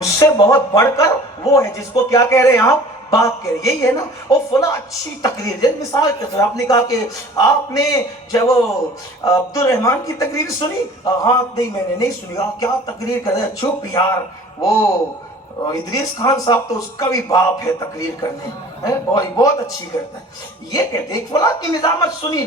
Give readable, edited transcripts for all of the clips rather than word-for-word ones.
اس سے بہت بڑھ کر وہ ہے جس کو کیا کہہ رہے ہیں آپ؟ باپ کہہ رہے ہیں. یہی ہے نا. اور فلاں اچھی تقریر. جیسے مثال کے طور آپ نے کہا کہ آپ نے جب وہ عبد الرحمان کی تقریر سنی؟ ہاں نہیں میں نے نہیں سنی. کیا تقریر کر رہے ہیں؟ چپ یار. وہ ادریس خان صاحب تو اس کا بھی باپ ہے تقریر کرنے. بہت اچھی کرتا ہے. یہ کہتے ہیں فلاں کی نظامت سنی،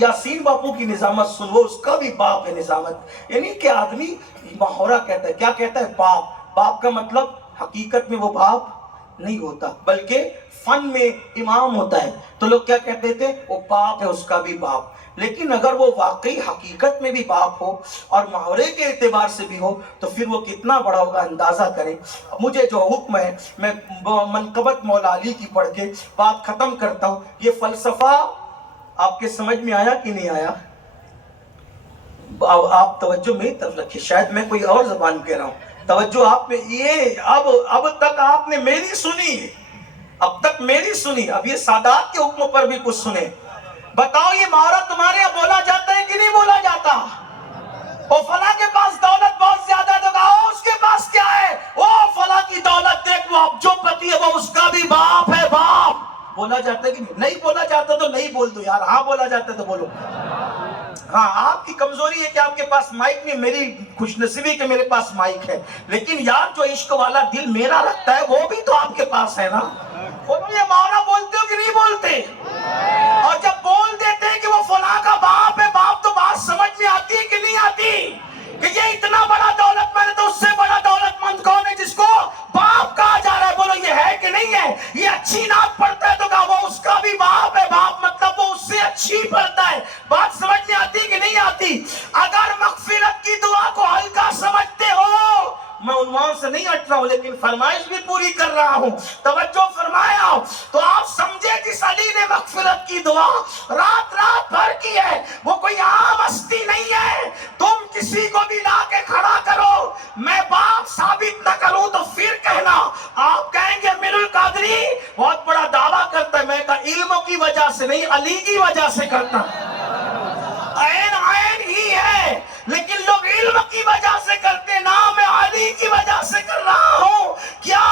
یاسین باپو کی نظامت سن، وہ اس کا بھی باپ ہے نظامت. یعنی کہ آدمی محاورہ کہتا ہے. کیا کہتا ہے؟ باپ. باپ کا مطلب حقیقت میں وہ باپ نہیں ہوتا بلکہ فن میں امام ہوتا ہے. تو لوگ کیا کہتے تھے؟ وہ باپ ہے، اس کا بھی باپ. لیکن اگر وہ واقعی حقیقت میں بھی باپ ہو اور محاورے کے اعتبار سے بھی ہو تو پھر وہ کتنا بڑا ہوگا اندازہ کریں. مجھے جو حکم ہے، میں منقبت مولا علی کی پڑھ کے بات ختم کرتا ہوں. یہ فلسفہ آپ کے سمجھ میں آیا کہ نہیں آیا؟ آپ توجہ میری طرف رکھیں. شاید میں کوئی اور زبان کہہ رہا ہوں. توجہ آپ میں. یہ اب تک آپ نے میری سنی، اب تک میری سنی. اب یہ سادات کے حکم پر بھی کچھ سنیں. بتاؤ یہ محاورہ تمہارے یہاں بولا جاتا ہے کہ نہیں بولا جاتا؟ وہ فلاں کے پاس دولت بہت زیادہ ہے تو کہا اس کے پاس کیا ہے؟ وہ فلاں کی دولت دیکھ، وہ اب جو پتی ہے وہ اس کا بھی باپ ہے. باپ بولا جاتا ہے کہ نہیں بولا جاتا؟ تو نہیں بول دو یار. ہاں بولا جاتا ہے تو بولو. ہاں آپ کی کمزوری ہے کہ آپ کے پاس مائک نہیں. میری خوش نصیبی کہ میرے پاس مائک ہے. لیکن یار جو عشق والا دل میرا رکھتا ہے وہ بھی تو آپ کے پاس ہے نا. بولو یہ محاورہ بولتے ہو کہ نہیں بولتے؟ اور جب بول دیتے ہیں کہ وہ فلاں کا باپ ہے، باپ تو بات سمجھ میں آتی ہے کہ نہیں آتی؟ کہ یہ اتنا بڑا دولت مند ہے تو اس سے بڑا دولت مند کون ہے جس کو باپ کہا جا رہا ہے؟ بولو یہ ہے کہ نہیں ہے؟ یہ اچھی نعت پڑھتا ہے تو کہا وہ اس کا بھی باپ ہے. باپ مطلب وہ اس سے اچھی پڑھتا ہے. بات سمجھ میں آتی کہ نہیں آتی؟ اگر مغفرت کی دعا کو ہلکا سمجھتے ہو، میں عنوان سے نہیں ہٹ رہا ہوں لیکن فرمائش بھی پوری کر رہا ہوں، توجہ فرمایا، تو آپ سمجھے جس علی نے مغفرت کی دعا رات بھر کی ہے وہ کوئی عام ہستی نہیں ہے. تم کسی کو بھی لا کے کھڑا کرو، میں باپ ثابت نہ کروں تو پھر کہنا. آپ کہیں گے امیر القادری بہت بڑا دعویٰ کرتا ہے. میں کہا علم کی وجہ سے نہیں، علی کی وجہ سے کرتا. عین ہی ہے لیکن لوگ علم کی وجہ سے کرتے. نا میں علی کی وجہ سے کر رہا ہوں. کیا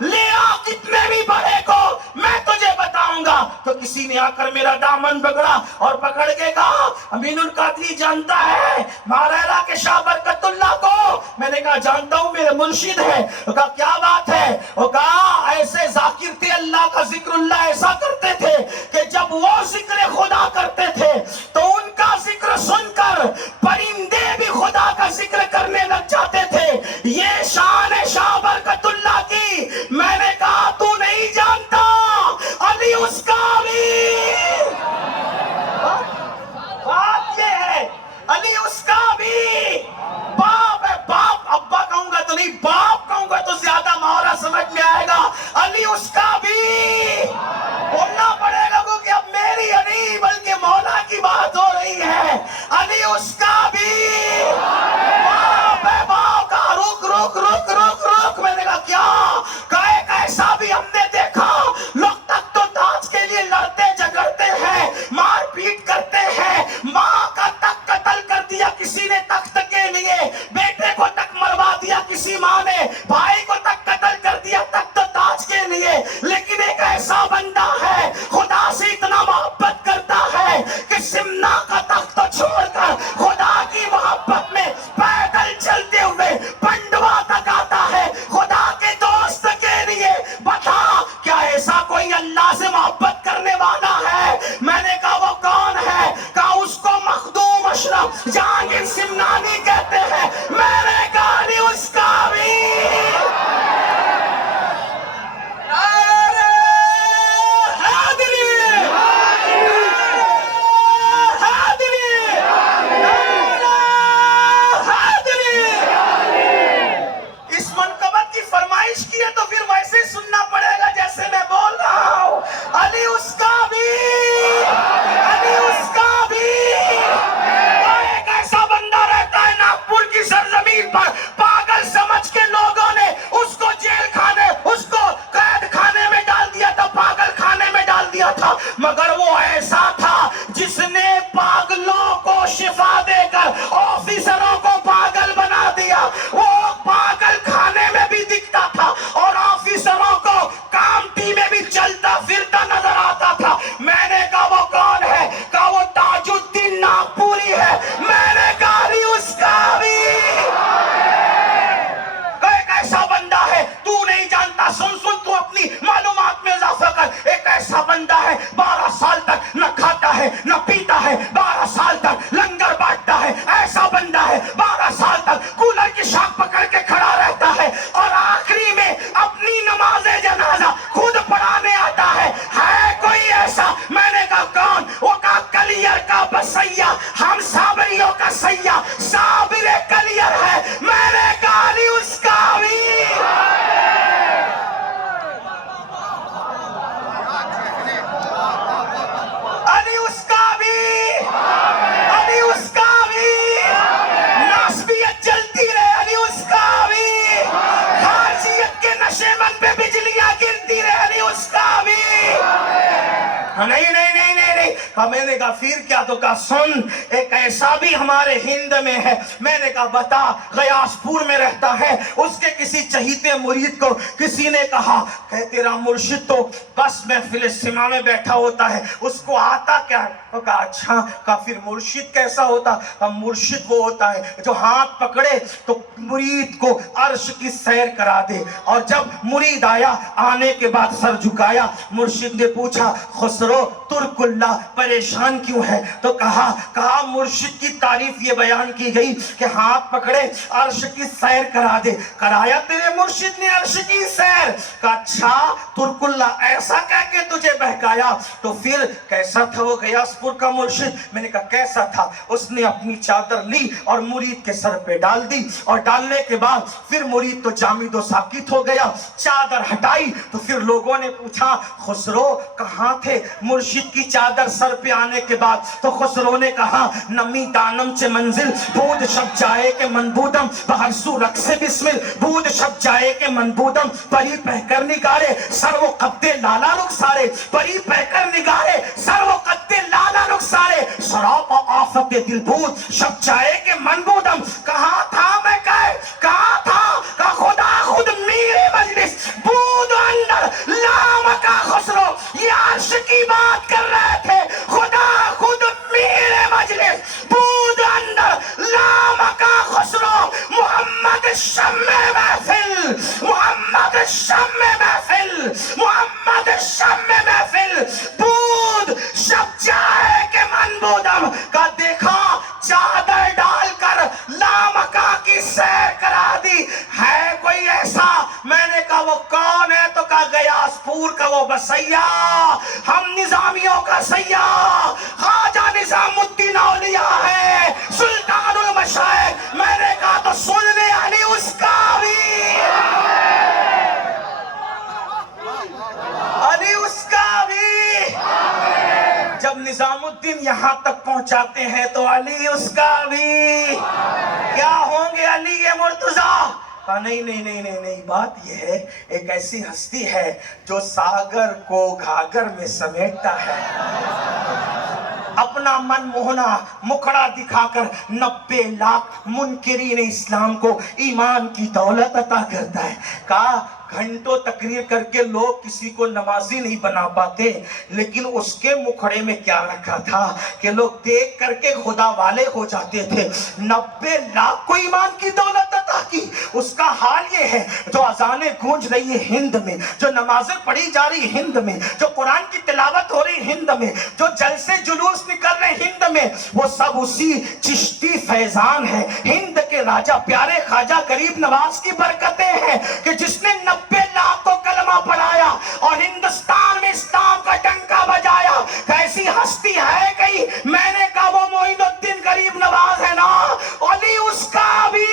لے آ کتنے بھی بڑے کو، میں تجھے بتاؤں گا. تو کسی نے آ کر میرا دامن پکڑا اور پکڑ کے کہا امین القادری جانتا ہے مہاریرا کے شاہ برکت اللہ کو؟ میں نے کہا جانتا ہوں، میرے مرشد ہے. وہ کہا کیا بات ہے؟ وہ کہا ایسے ذاکر تھے، اللہ کا ذکر اللہ ایسا کرتے تھے کہ جب وہ ذکر خدا کرتے تھے تو ان کا ذکر سن کر پرندے بھی خدا کا ذکر کرنے لگ جاتے تھے. یہ شان ہے شاہ برکت اللہ کی. میں نے کہا تو نہیں جانتا، علی اس کا بھی. بات یہ ہے علی اس کا بھی باپ ہے. باپ ابا کہوں گا تو نہیں، باپ کہوں گا تو زیادہ محاورہ سمجھ میں آئے گا. علی اس کا بھی. بولنا پڑے گا کہ اب میری علی بلکہ مولا کی بات ہو رہی ہے. علی اس کا بھی باپ ہے. باپ کا رک ہے نہ پیتا ہے، 12 سال تک لنگر بانٹتا ہے، ایسا بندہ ہے 12 سال تک کولر کی شاخ پکڑ کے کھڑا رہتا ہے اور آخری میں اپنی نماز جنازہ خود پڑھانے آتا ہے کوئی ایسا؟ میں نے کہا کون؟ وہ کہا کلیئر کا بسیہ، ہم صابریوں کا سیہ، صابر کلیئر ہے۔ میں نے کہا علی اس کا بھی، علی اس کا بھی، علی اس کا بھی، ناسبیت جلتی رہے علی اس کا بھی، خارجیت کے نشے من پہ بجلیاں گرتی رہے علی اس کا بھی۔ نہیں نہیں نہیں نہیں نہیں، میں نے کہا پھر کیا؟ تو کہا سن، ایک ایسا بھی ہمارے ہند میں ہے۔ میں نے کہا بتا۔ غیاث پور میں رہتا ہے، اس کے کسی چہیتے مرید کو کسی نے کہا کہ تیرا مرشد تو بس محفل اجتماع میں بیٹھا ہوتا ہے، اس کو آتا کیا ہے؟ تو کہا اچھا، کہا پھر مرشد کیسا ہوتا؟ کہا مرشد وہ ہوتا ہے جو ہاتھ پکڑے تو مرید کو عرش کی سیر کرا دے، اور جب مرید آیا، آنے کے بعد سر جھکایا، مرشد نے پوچھا خسرو ترک اللہ پریشان کیوں ہے؟ تو کہا مرشد کی تعریف یہ بیان کی گئی کہ ہاتھ پکڑے عرش کی سیر کرا دے۔ کرایا تیرے مرشد نے عرش کی سیر؟ کہا اچھا ترک اللہ ایسا کہہ کے تجھے بہکایا؟ تو پھر کیسا تھا وہ غیاث پور کا مرشد؟ میں نے کہا کیسا تھا؟ اس نے اپنی چادر لی اور مرید کے سر پہ ڈال دی، اور ڈالنے کے بعد پھر مرید تو جامد و ساکت ہو گیا۔ چادر ہٹائی تو پھر لوگوں نے پوچھا خسرو کہاں تھے؟ مرشد کی چادر سر پہ آنے کے بعد تو خسرو نے کہا نمی دانم چے منزل بود شب جائے کے منبودم بہر سو رقص بسمل بود شب جائے کے منبودم پری پہ کر نگارے سر و قد لالا رخسارے پری پہ کر نگارے سر و قد لالا رخسارے سراپا آفت دل بود شب جائے کے منبودم۔ کہاں تھا میں کہاں تھا؟ کہ خدا خود میرے مجلس بود اندر لامکا خسرو، یہ عرش کی بات کر رہے تھے، خدا خود میرے مجلس بود اندر لامکا خسرو، محمد شم محفل، محمد شم محفل، محمد شم محفل، بود شب جائے کے منبودم کا دیکھا چادر ڈال کر لامکا کی سیر کرا دی۔ ہے کوئی ایسا؟ میں نے کہا وہ کون ہے؟ تو کہا غیاث پور کا وہ بسیہ، ہم نظامیوں کا سیاح خواجہ نظام الدین اولیاء ہے، سلطان المشائخ۔ میں نے کہا تو سن لے علی اس کا بھی، علی اس کا بھی۔ جب نظام الدین یہاں تک پہنچاتے ہیں تو علی اس کا بھی، کیا ہوں گے علی یہ مرتضیٰ؟ نہیں نہیں نہیں نہیں نہیں، بات یہ ہے ایک ایسی ہستی ہے جو ساگر کو گھاگر میں سمیٹتا ہے، اپنا من موہنا مکھڑا دکھا کر 90 لاکھ منکرین اسلام کو ایمان کی دولت عطا کرتا ہے۔ کہا گھنٹوں تقریر کر کے لوگ کسی کو نمازی نہیں بنا پاتے، لیکن اس کے مکھڑے میں کیا رکھا تھا کہ لوگ دیکھ کر کے خدا والے ہو جاتے تھے۔ 90 لاکھ کو ایمان کی دولت عطا کی۔ اس کا حال یہ ہے جو اذانیں گونج رہی ہیں ہند میں، جو نمازیں پڑھی جا رہی ہند میں، جو قرآن کی تلاوت ہو رہی ہند میں، جو جلسے جلوس نکل رہے ہند میں، وہ سب اسی چشتی فیضان ہے، ہند کے راجہ پیارے خواجہ غریب نواز کی برکتیں ہیں کہ جس نے 90 لاکھ کو کلمہ پڑھایا اور ہندوستان میں اسلام کا ڈنکا بجایا۔ کیسی ہستی ہے گئی؟ میں نے کہا وہ معین الدین غریب نواز ہے نا، علی اس کا بھی۔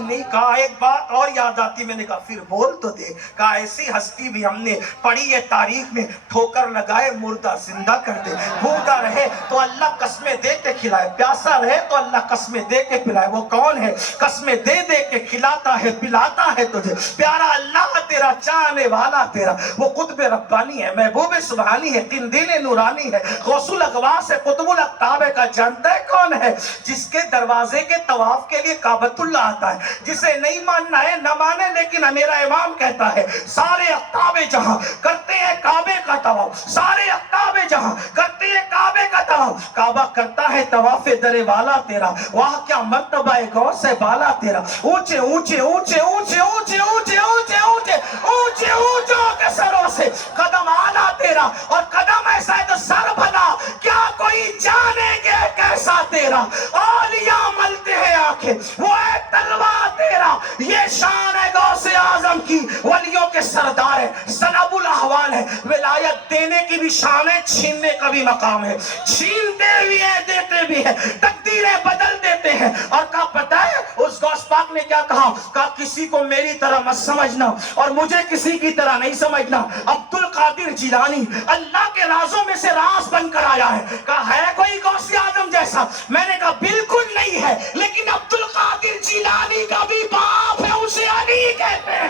نہیں کہا ایک بات اور یاد آتی، میں نے کہا پھر بول تو دے۔ کہا ایسی ہستی بھی ہم نے پڑھی ہے تاریخ میں، ٹھوکر لگائے مردہ زندہ کر دے، بھوکا رہے تو اللہ قسمیں دے کے کھلائے، پیاسا رہے تو اللہ قسمیں دے کے پلائے۔ وہ کون ہے؟ قسمیں دے دے کے کھلاتا ہے پلاتا ہے تجھے، پیارا اللہ تیرا، چاہنے والا تیرا، وہ قطب ربانی ہے، محبوب سبحانی ہے، قندیل نورانی ہے، غوث الاغواث ہے، قطب الاقطاب کا۔ جانتا ہے کون ہے؟ جس کے دروازے کے طواف کے لیے کعبۃ اللہ آتا ہے، جسے نہیں ماننا ہے نہ مانے، لیکن میرا امام کہتا ہے سارے اقطاب جہاں کرتے ہیں کعبے کا طواف، سارے اقطاب جہاں کرتے ہیں کعبے کا طواف، کعبہ کرتا ہے طواف در والا تیرا، وہاں کیا مرتبہ ہے غوث بالا تیرا، اونچے اونچے اونچے اونچے اونچے اونچے اونچے اونچے اونچے اونچوں کے سروں سے قدم آلہ تیرا، اور قدم ایسا ہے تو سر بھلا کیا کوئی جانے گے کیسا تیرا اولیاء ملتے ہیں آنکھیں وہ ہے تلوار تیرا یہ شان ہے غوث اعظم کی ولیوں کے سردار ہے سنب الاحوال ہے ولایت دینے کی بھی شان ہے چھیننے کا بھی مقام ہے چھینتے بھی ہیں دیتے بھی ہیں تقدیریں بدل دیتے ہیں اور کہا پتہ ہے اس غوث پاک نے کیا کہا کسی کو میری طرح مت سمجھنا اور مجھے کسی کی طرح نہیں سمجھنا عبد القادر جیلانی اللہ کے رازوں میں سے راز بن کر آیا ہے کہا ہے کوئی غوث اعظم جیسا میں نے کہا بالکل نہیں ہے لیکن عبد القادر جیلانی کا بھی باپ ہے اسے علی کہتے ہیں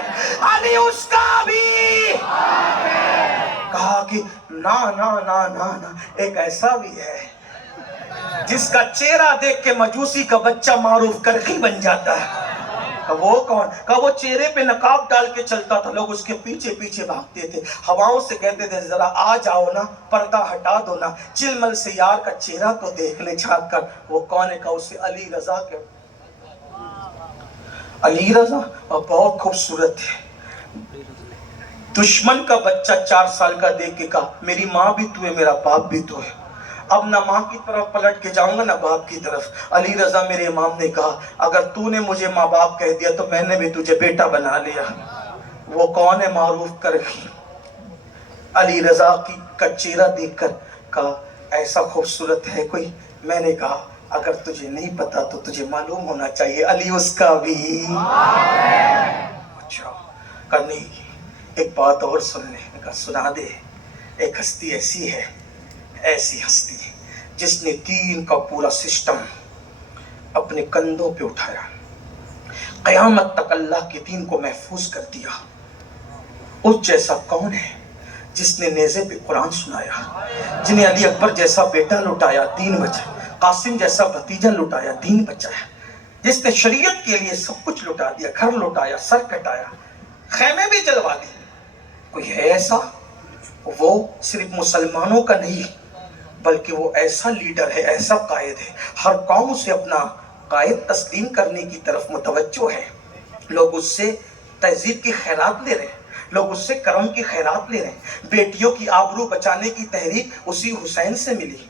علی اس کا بھی کہا کہ نا نا نا نا نا ایک ایسا بھی ہے جس کا چہرہ دیکھ کے مجوسی کا بچہ معروف کرخی بن جاتا ہے وہ کون کہا وہ چہرے پہ نقاب ڈال کے چلتا تھا لوگ اس کے پیچھے پیچھے بھاگتے تھے ہواؤں سے کہتے تھے ذرا آ جاؤ نا پردہ ہٹا دو نا چلمل سے یار کا چہرہ تو دیکھ لے جھانک کر وہ کون ہے کہا اسے علی رضا کے علی رضا بہت خوبصورت ہے دشمن کا بچہ 4 سال کا دیکھ کے کہا میری ماں بھی تو ہے میرا باپ بھی تو ہے اب نہ ماں کی طرف پلٹ کے جاؤں گا نہ باپ کی طرف علی رضا میرے امام نے کہا اگر تو نے مجھے ماں باپ کہہ دیا تو میں نے بھی تجھے بیٹا بنا لیا وہ کون ہے معروف کرخی علی رضا کی کا چہرہ دیکھ کر کہا ایسا خوبصورت ہے کوئی میں نے کہا اگر تجھے نہیں پتا تو تجھے معلوم ہونا چاہیے علی اس کا بھی اچھا کہا نہیں ایک بات اور سن لے کہا سنا دے ایک ہستی ایسی ہے ایسی ہستی جس نے دین کا پورا سسٹم اپنے کندھوں پہ اٹھایا قیامت تک اللہ کے دین کو محفوظ کر دیا اس جیسا کون ہے جس نے نیزے پہ قرآن سنایا جنہیں علی اکبر جیسا بیٹا لٹایا دین بچا قاسم جیسا بھتیجا لٹایا دین بچایا جس نے شریعت کے لیے سب کچھ لٹا دیا گھر لٹایا سر کٹایا خیمے بھی جلوا دی کوئی ہے ایسا وہ صرف مسلمانوں کا نہیں بلکہ وہ ایسا لیڈر ہے ایسا قائد ہے ہر قوم سے اپنا قائد تسلیم کرنے کی طرف متوجہ ہے لوگ اس سے تہذیب کی خیرات لے رہے ہیں لوگ اس سے کرم کی خیرات لے رہے ہیں بیٹیوں کی آبرو بچانے کی تحریک اسی حسین سے ملی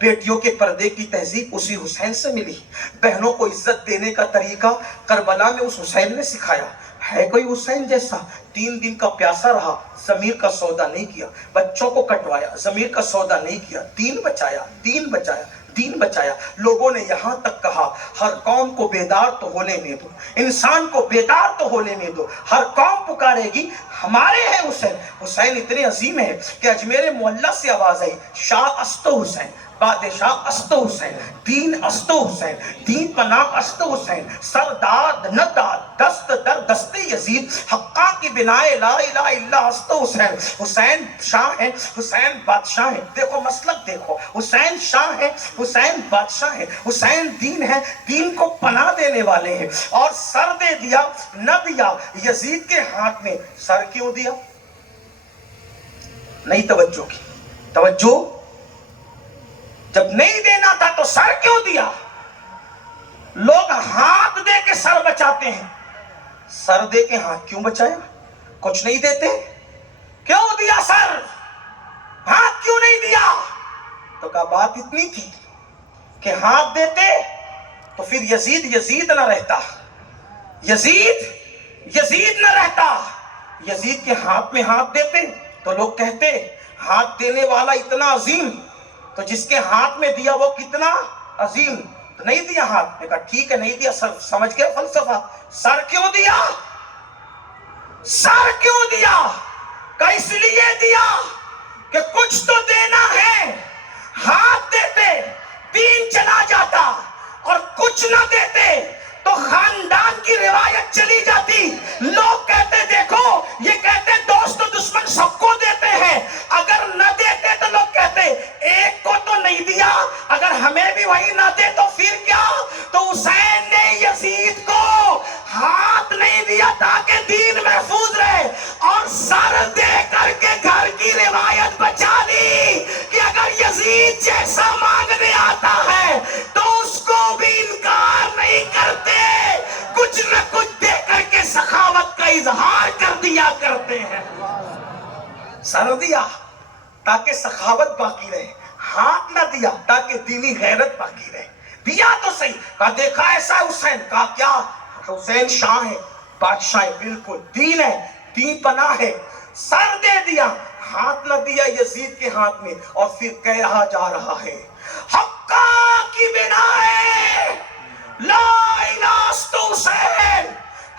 بیٹیوں کے پردے کی تہذیب اسی حسین سے ملی بہنوں کو عزت دینے کا طریقہ کربلا میں اس حسین نے سکھایا ہے کوئی حسین جیسا 3 دن کا پیاسا رہا ضمیر کا سودا نہیں کیا بچوں کو کٹوایا ضمیر کا سودا نہیں کیا دین بچایا دین بچایا دین بچایا لوگوں نے یہاں تک کہا ہر قوم کو بیدار تو ہونے میں دو انسان کو بیدار تو ہونے میں دو ہر قوم پکارے گی ہمارے ہیں حسین حسین اتنے عظیم ہیں کہ اجمیر معلیٰ سے آواز آئی شاہ استو حسین بادشاہ استو حسین دین استو حسین دین پناہ استو حسین سرداد نداد دست در دست یزید حقا کی بنائے لا الہ الا استو حسین حسین شاہ ہے حسین بادشاہ ہے دیکھو مسلک دیکھو حسین شاہ ہے حسین بادشاہ ہے حسین دین ہے دین کو پناہ دینے والے ہیں اور سر دے دیا نہ دیا یزید کے ہاتھ میں سر کیوں دیا نہیں توجہ کی توجہ جب نہیں دینا تھا تو سر کیوں دیا لوگ ہاتھ دے کے سر بچاتے ہیں سر دے کے ہاتھ کیوں بچایا کچھ نہیں دیتے کیوں دیا سر ہاتھ کیوں نہیں دیا تو کہا بات اتنی تھی کہ ہاتھ دیتے تو پھر یزید نہ رہتا یزید نہ رہتا یزید کے ہاتھ میں ہاتھ دیتے تو لوگ کہتے ہاتھ دینے والا اتنا عظیم تو جس کے ہاتھ میں دیا وہ کتنا عظیم تو نہیں دیا ہاتھ نے کہا ٹھیک ہے نہیں دیا سر سمجھ گئے فلسفہ سر کیوں دیا سر کیوں دیا کہ اس لیے دیا کہ کچھ تو دینا ہے ہاتھ دیتے دین چلا جاتا اور کچھ نہ دیتے تو خاندان کی روایت چلی جاتی لوگ کہتے دیکھو یہ کہتے دوست و دشمن سب کو دیتے ہیں اگر نہ دیتے تو لوگ کہتے ایک کو تو نہیں دیا اگر ہمیں بھی وہی نہ دے تو پھر کیا تو حسین نے یزید کو ہاتھ نہیں دیا تاکہ دین محفوظ رہے اور سر دے کر کے گھر کی روایت بچا لی کہ اگر یزید جیسا مانگنے آتا ہے تو اس کو بھی انکار نہیں کرتے کچھ نہ کچھ دے کر کے سخاوت کا اظہار کر دیا کرتے ہیں سر دیا تاکہ سخاوت باقی رہے، ہاتھ نہ دیا تاکہ دینی غیرت باقی رہے. دیا تو صحیح، کہا دیکھا ایسا حسین، کہا کیا حسین شاہ ہے، بادشاہ ہے، بالکل دین ہے، دین پناہ ہے. سر دے دیا، ہاتھ نہ دیا یزید کے ہاتھ میں. اور پھر کہا جا رہا ہے حقا کی بنا ہے لا الہ الا حسین.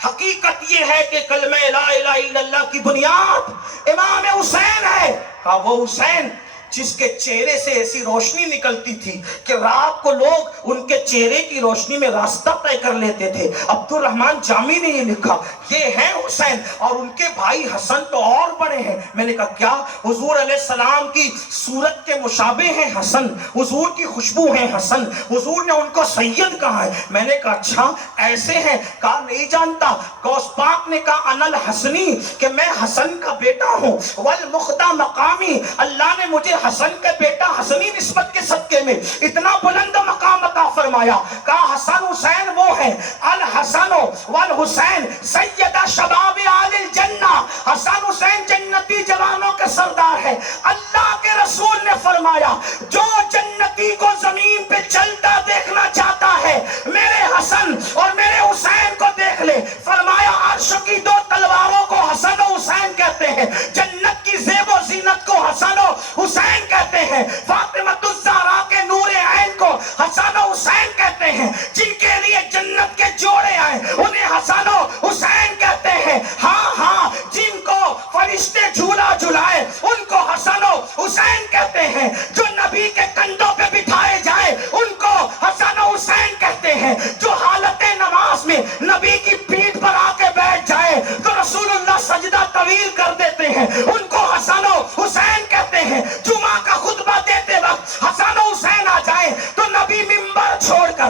حقیقت یہ ہے کہ کلمہ لا الہ الا اللہ کی بنیاد امام حسین ہے. کہا وہ حسین جس کے چہرے سے ایسی روشنی نکلتی تھی کہ رات کو لوگ ان کے چہرے کی روشنی میں راستہ طے کر لیتے تھے. عبد الرحمن جامی نے یہ لکھا، یہ ہے حسین، اور ان کے بھائی حسن تو اور بڑے ہیں. میں نے کہا کیا؟ حضور علیہ السلام کی صورت کے مشابہ ہیں حسن، حضور کی خوشبو ہیں حسن، حضور نے ان کو سید کہا ہے. میں نے کہا اچھا ایسے ہیں؟ کہا نہیں جانتا. غوث پاک نے کہا انا الحسنی، کہ میں حسن کا بیٹا ہوں. والمخدع مقامی، اللہ نے مجھے حسن کے بیٹا حسنی نسبت کے صدقے میں اتنا بلند مقام عطا فرمایا. کہا حسن حسین وہ ہے، الحسن والحسین سیدہ شباب آل الجنہ. حسن حسین جنتی جوانوں کے سردار ہے. اللہ کے رسول نے فرمایا جو جنتی کو زمین پہ چلتا دیکھنا چاہتا ہے میرے حسن اور میرے حسین کو دیکھ لے. فرمایا عرش کی دو تلواروں کو حسن و حسین کہتے ہیں، جنت کی زیب و زینت کو حسن و حسین کہتے ہیں، فاطمۃ الزہرا کے نور عین کو حسن و حسین کہتے ہیں، جن کے لیے جنت کے جوڑے آئے انہیں حسن و حسین کہتے ہیں. ہاں ہاں جن کو فرشتے جھولا جھلائے ان کو حسن و حسین کہتے ہیں، جو نبی کے کندھوں پہ بٹھائے جائے ان کو حسن و حسین کہتے ہیں، جو حالت نماز میں نبی کی پیٹھ پر آ کے بیٹھ جائے تو رسول اللہ سجدہ طویل کر دیتے ہیں ان کو حسن و حسین کہتے ہیں. جمعہ کا خطبہ دیتے وقت حسن و حسین آ جائے تو نبی ممبر چھوڑ کر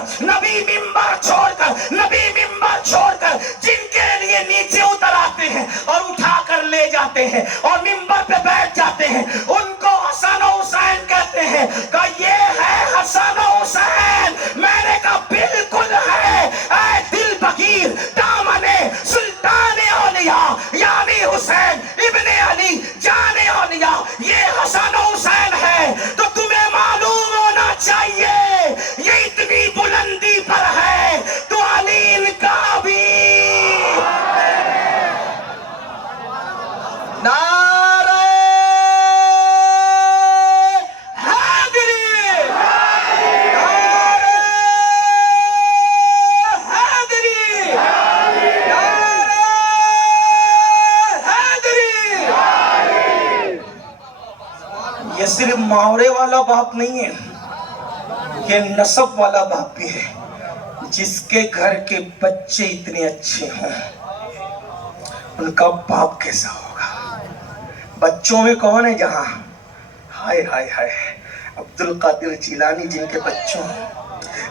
جن کے لیے نیچے اتر آتے ہیں اور اٹھا کر لے جاتے ہیں اور ممبر پہ بیٹھ جاتے ہیں ان کو حسن و حسین کہتے ہیں. کہ یہ ہے حسن و حسین. میں نے کہا بالکل ہے. اے دل بغیر دامن سلطان اولیاء یعنی حسین ابن علی جان اولیاء یہ حسن و حسین ہے. تو تمہیں معلوم ہونا چاہیے یہ اتنی بلندی پر ہے تو علی ان کا بھی. نعرہ حیدری، نعرہ حیدری، نعرہ حیدری. یہ صرف محاورے والا باپ نہیں ہے، یہ نسب والا باپ بھی ہے. جس کے گھر کے بچے اتنے اچھے ہوں ان کا باپ کیسا ہوگا؟ بچوں میں کون ہے جہاں؟ ہائے ہائے ہائے، عبد القادر جیلانی جن کے بچوں میں،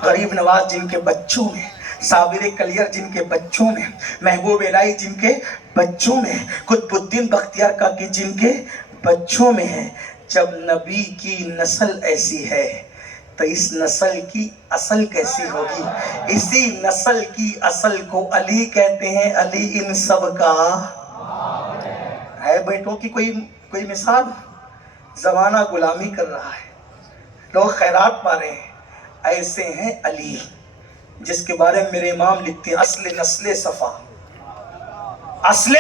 غریب نواز جن کے بچوں میں، صابر کلیر جن کے بچوں میں، محبوب الہی جن کے بچوں میں، قطب الدین بختیار کاکی جن کے بچوں میں ہے. جب نبی کی نسل ایسی ہے تو اس نسل کی اصل کیسی ہوگی؟ اسی نسل کی اصل کو علی کہتے ہیں. علی ان سب کا ہے. بیٹوں کی کوئی مثال؟ زمانہ غلامی کر رہا ہے، لوگ خیرات پا رہے ہیں. ایسے ہیں علی جس کے بارے میں میرے امام لکھتے ہیں اصل نسل صفا، اصل